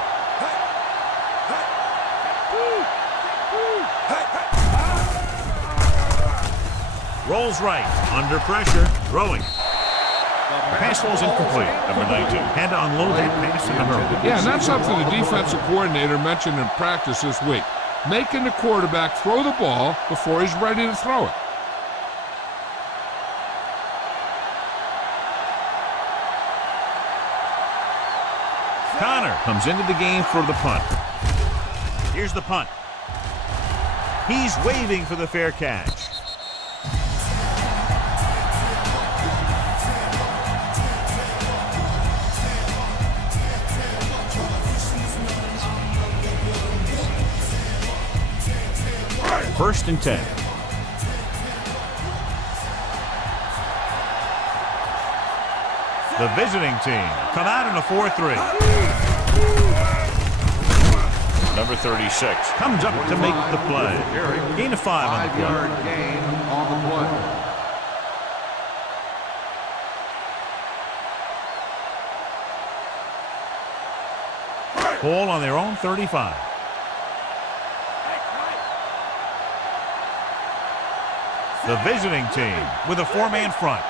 Rolls right, under pressure, throwing. The pass falls incomplete. Number 19 had to unload that pass in the hurry. Yeah, and that's something the defensive coordinator mentioned in practice this week. Making the quarterback throw the ball before he's ready to throw it. Connor comes into the game for the punt. Here's the punt. He's waving for the fair catch. First and 10. The visiting team come out in a 4-3. Number 36 comes up to make the play. Gain of 5 on the play. 5-yard gain on the play. Ball on their own 35. The visiting team with a 4-man front.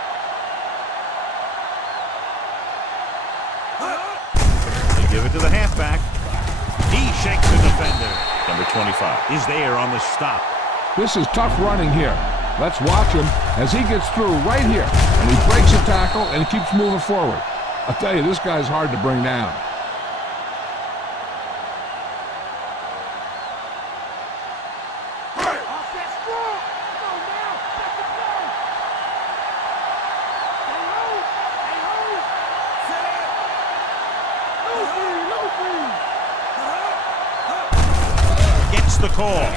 They give it to the halfback. He shakes the defender. Number 25 is there on the stop. This is tough running here. Let's watch him as he gets through right here. And he breaks a tackle and he keeps moving forward. I'll tell you, this guy's hard to bring down. Gets the call.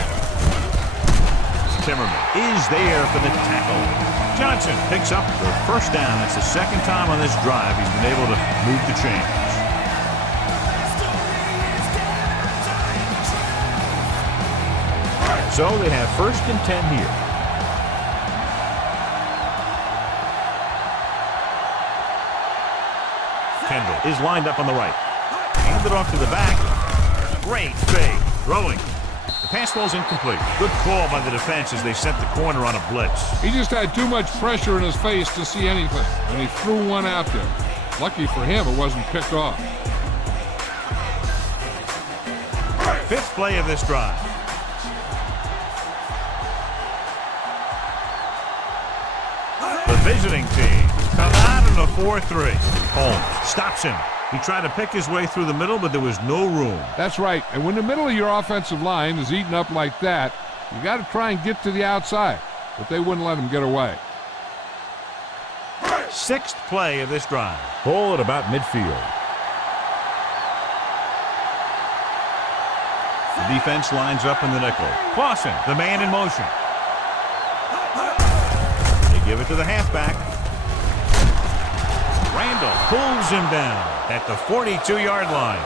Timmerman is there for the tackle. Johnson picks up the first down. That's the second time on this drive he's been able to move the chains. So they have 1st and 10 here. Kendall is lined up on the right. Hand it off to the back. Great fake. Throwing. The pass ball's incomplete. Good call by the defense as they set the corner on a blitz. He just had too much pressure in his face to see anything, and he threw one out there. Lucky for him, it wasn't picked off. 5th play of this drive. The visiting team come out in a 4-3. Holmes stops him. He tried to pick his way through the middle, but there was no room. That's right. And when the middle of your offensive line is eaten up like that, you got to try and get to the outside. But they wouldn't let him get away. 6th play of this drive. Ball at about midfield. The defense lines up in the nickel. Clausen, the man in motion. They give it to the halfback. Randall pulls him down at the 42-yard line.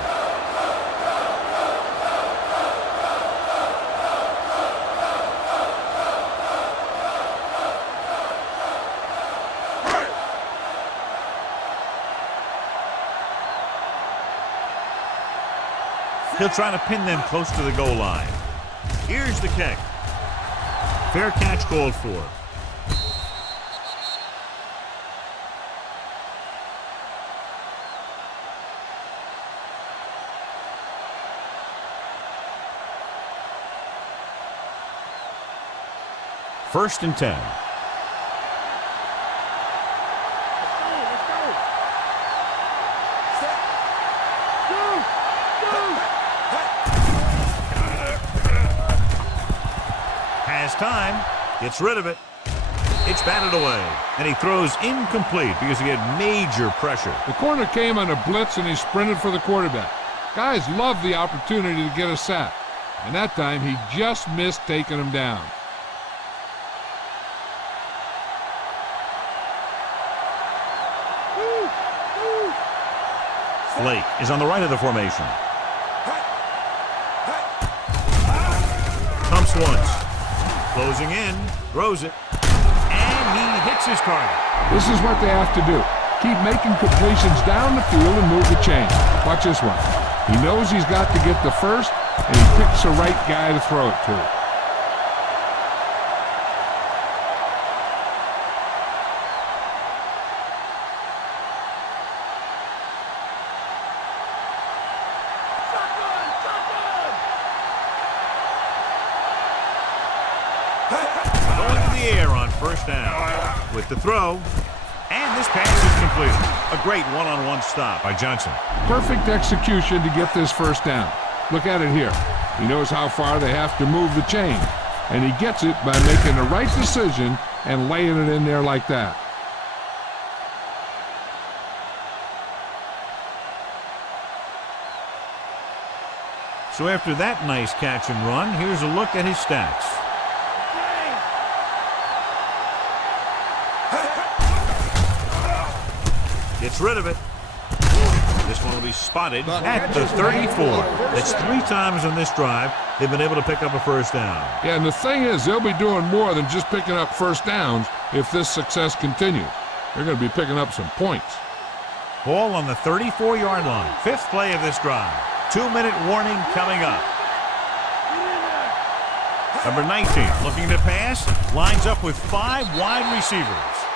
He'll try to pin them close to the goal line. Here's the kick. Fair catch called for. First and 10. Has time, gets rid of it. It's batted away, and he throws incomplete because he had major pressure. The corner came on a blitz, and he sprinted for the quarterback. Guys love the opportunity to get a sack, and that time he just missed taking him down. Blake is on the right of the formation. Pumps once. Closing in. Throws it. And he hits his target. This is what they have to do. Keep making completions down the field and move the chain. Watch this one. He knows he's got to get the first, and he picks the right guy to throw it to. Going to the air on first down. With the throw. And this pass is completed. A great one-on-one stop by Johnson. Perfect execution to get this first down. Look at it here. He knows how far they have to move the chain. And he gets it by making the right decision and laying it in there like that. So after that nice catch and run, here's a look at his stats. Gets rid of it. This one will be spotted at the 34. That's 3 times on this drive they've been able to pick up a first down. Yeah, and the thing is, they'll be doing more than just picking up first downs if this success continues. They're going to be picking up some points. Ball on the 34-yard line. 5th play of this drive. 2-minute warning coming up. Number 19 looking to pass. Lines up with 5 wide receivers.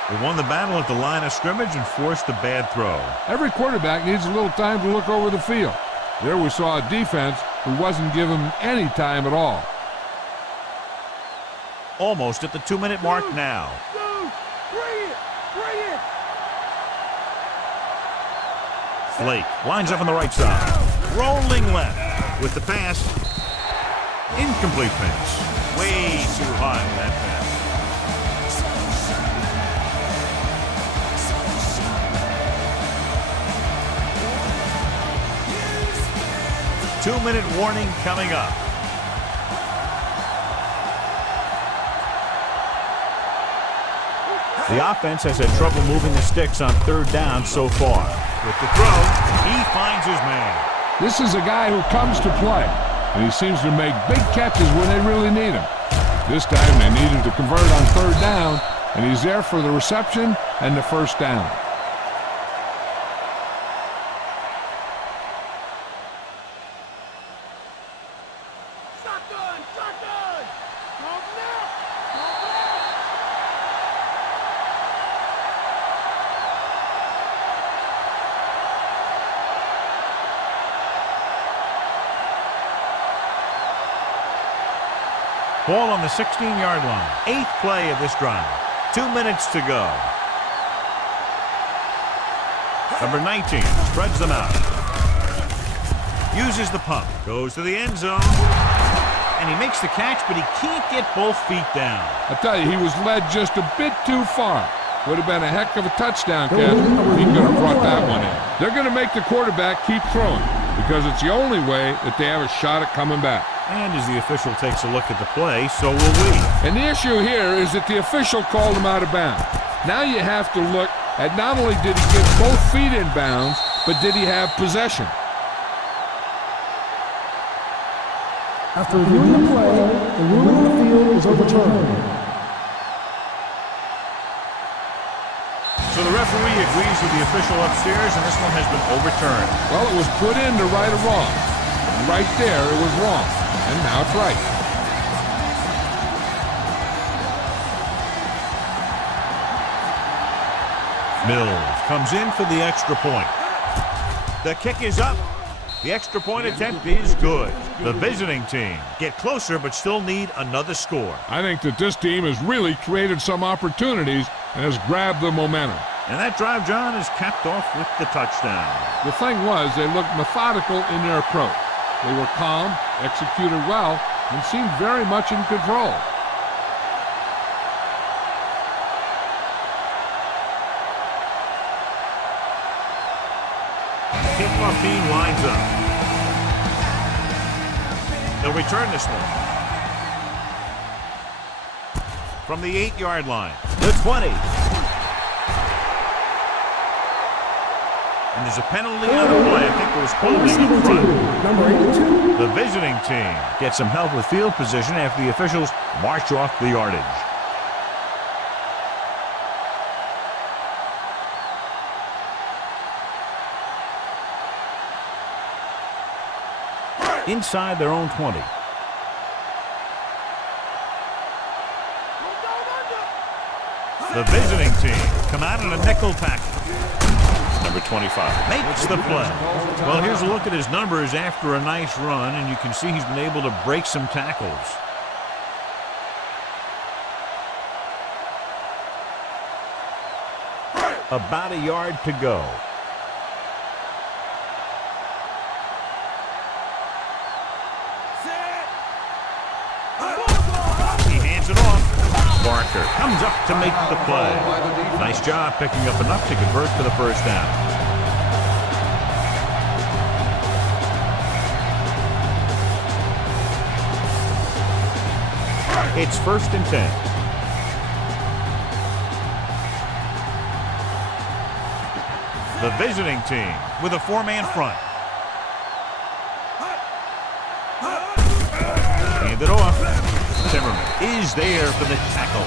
They won the battle at the line of scrimmage and forced a bad throw. Every quarterback needs a little time to look over the field. There we saw a defense who wasn't given any time at all. Almost at the 2-minute mark now. Bring it! Blake lines up on the right side. Rolling left with the pass. Incomplete pass. Way too high with that pass. 2-minute warning coming up. The offense has had trouble moving the sticks on 3rd down so far. With the throw, he finds his man. This is a guy who comes to play, and he seems to make big catches when they really need him. This time they needed to convert on 3rd down, and he's there for the reception and the 1st down. Shotgun! Come now! Ball on the 16-yard line. 8th play of this drive. 2 minutes to go. Number 19 spreads them out. Uses the pump. Goes to the end zone. And he makes the catch, but he can't get both feet down. I tell you, he was led just a bit too far. Would have been a heck of a touchdown catch if he could have brought that one in. They're going to make the quarterback keep throwing because it's the only way that they have a shot at coming back. And as the official takes a look at the play, so will we. And the issue here is that the official called him out of bounds. Now you have to look at not only did he get both feet in bounds, but did he have possession? After reviewing the play, the ruling on the field is overturned. So the referee agrees with the official upstairs, and this one has been overturned. Well, it was put in to right a wrong. Right there, it was wrong. And now it's right. Mills comes in for the extra point. The kick is up. The extra point attempt is good. The visiting team get closer but still need another score. I think that this team has really created some opportunities and has grabbed the momentum. And that drive, John, is capped off with the touchdown. The thing was, they looked methodical in their approach. They were calm, executed well, and seemed very much in control. Kickoff team lines up. They'll return this one. From the 8-yard line. The 20. And there's a penalty on the play. I think it was holding in front. Number 82. The visiting team gets some help with field position after the officials march off the yardage. Inside their own 20. The visiting team come out in a nickel tackle. Number 25 makes the play. Well, here's a look at his numbers after a nice run, and you can see he's been able to break some tackles. About a yard to go. He hands it off. Barker comes up to make the play. Nice job picking up enough to convert for the 1st down. It's 1st and 10. The visiting team with a 4-man front. Hand it off. Timmerman is there for the tackle.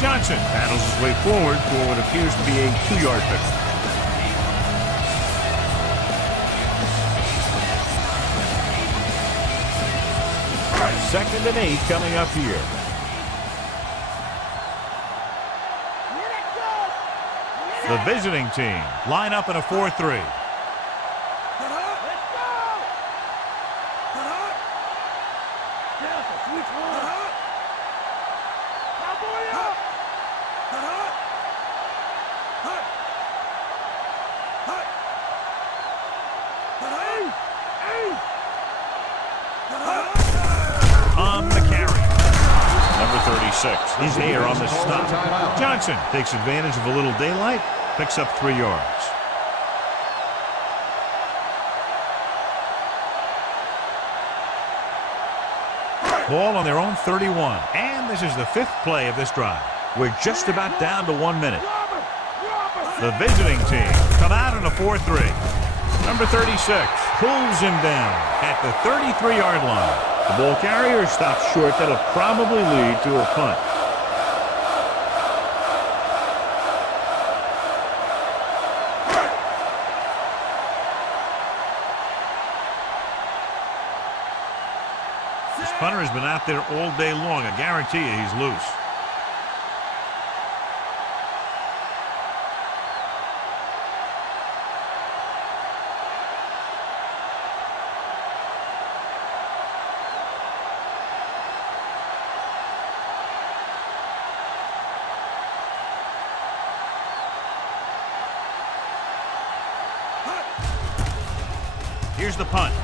Johnson battles his way forward for what appears to be a 2-yard pickup. Second and 8 coming up here. The visiting team line up in a 4-3. 36 is here on the stop. Johnson takes advantage of a little daylight, picks up 3 yards. Ball on their own 31, and this is the 5th play of this drive. We're just about down to 1 minute. The visiting team come out on a 4-3. Number 36 pulls him down at the 33-yard line. The ball carrier stops short. That'll probably lead to a punt. This punter has been out there all day long. I guarantee you he's loose. Here's the punt.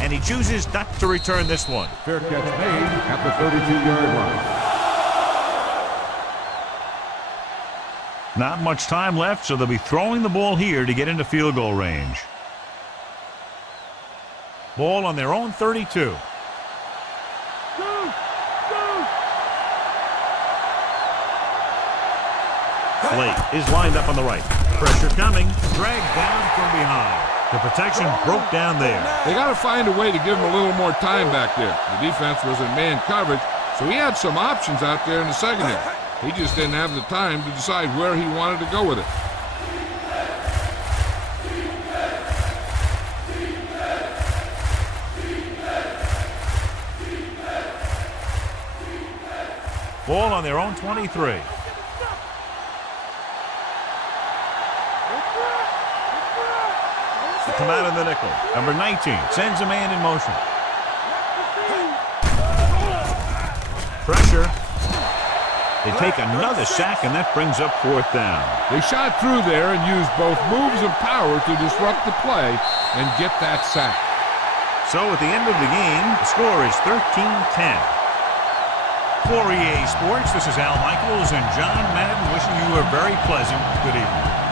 And he chooses not to return this one. Fair catch made at the 32-yard line. Not much time left, so they'll be throwing the ball here to get into field goal range. Ball on their own 32. Slate is lined up on the right. Pressure coming, dragged down from behind. The protection broke down there. They got to find a way to give him a little more time back there. The defense was in man coverage, so he had some options out there in the secondary. He just didn't have the time to decide where he wanted to go with it. Ball on their own 23. They come out in the nickel. Number 19 sends a man in motion. Pressure. They take another sack, and that brings up 4th down. They shot through there and used both moves and power to disrupt the play and get that sack. So at the end of the game, the score is 13-10. For EA Sports, this is Al Michaels and John Madden wishing you a very pleasant good evening.